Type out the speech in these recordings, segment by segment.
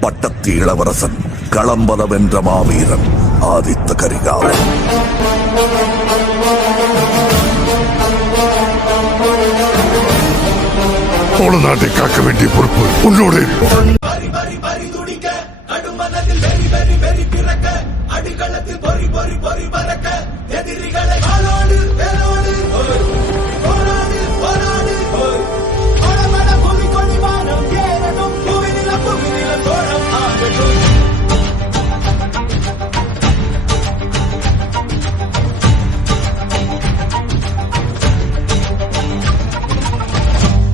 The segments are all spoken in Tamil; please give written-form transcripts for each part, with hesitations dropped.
பட்டத்து இளவரசன் களம்பல வென்ற மாவீரன் ஆதித்த கரிகாலன். சோழ நாட்டை காக்க வேண்டிய பொறுப்பு உன்னோடு. அடிகளத்தில் பொறி பொறி பொறி பறக்க எதிரிகளை வாளோடு வேலோடு போராடு போராடு படபட புலி கொடி வானம் ஏறணும் புவிநில தோழம் ஆகட்டும்.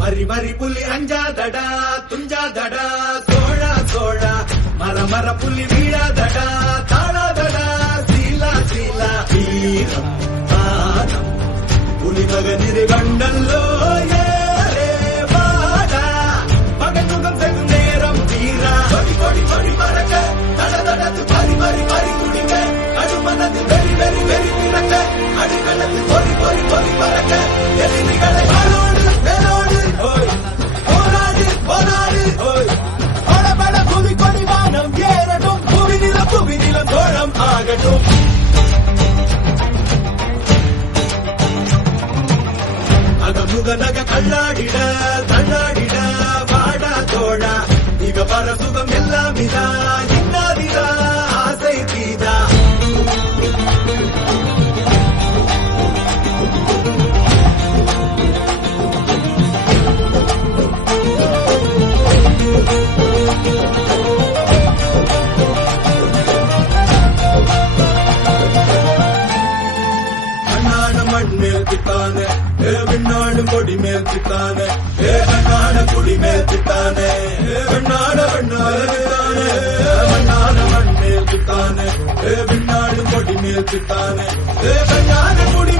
மரி மரி புலி அஞ்சாதடா துஞ்சாதடா சோழா சோழா மர மர புலி வீழாதடா புலிமகனிரு கண்டல்லோ ஏரே வாடா மகனுகம் செல்லும் நேரம் வீரா கொடி கொடி கொடி மறக்க தடதடத்து பறி பறி பறி துடிக்க கடுமனத்தில் வெறி வெறி வெறி பிறக்க அடிகளத்தில் பொறி பொறி பொறி பறக்க எதிரிகளை வாளோடு வேலோடு போராடு போராடு படபட புலி கொடி வானம் ஏறட்டும் புவிநில தோழம் ஆகட்டும். நக கல்லாடிட தள்ளாடிட வாடா தோழா இக பர சுகம் எல்லாம் இதா இன்னாதிதா ஆசை தீதா. அண்ணான மண் மேல் பித்தானே விண்ணாடும் கொடி மேல் சித்தானே அண்ணான குடி மேல் சித்தானே வெண்ணாட வெண்ணாட சித்தானே மண்ணான மண் மேல் சித்தானே விண்ணாடும் கொடி மேல் சித்தானே வெண்ணாட குடி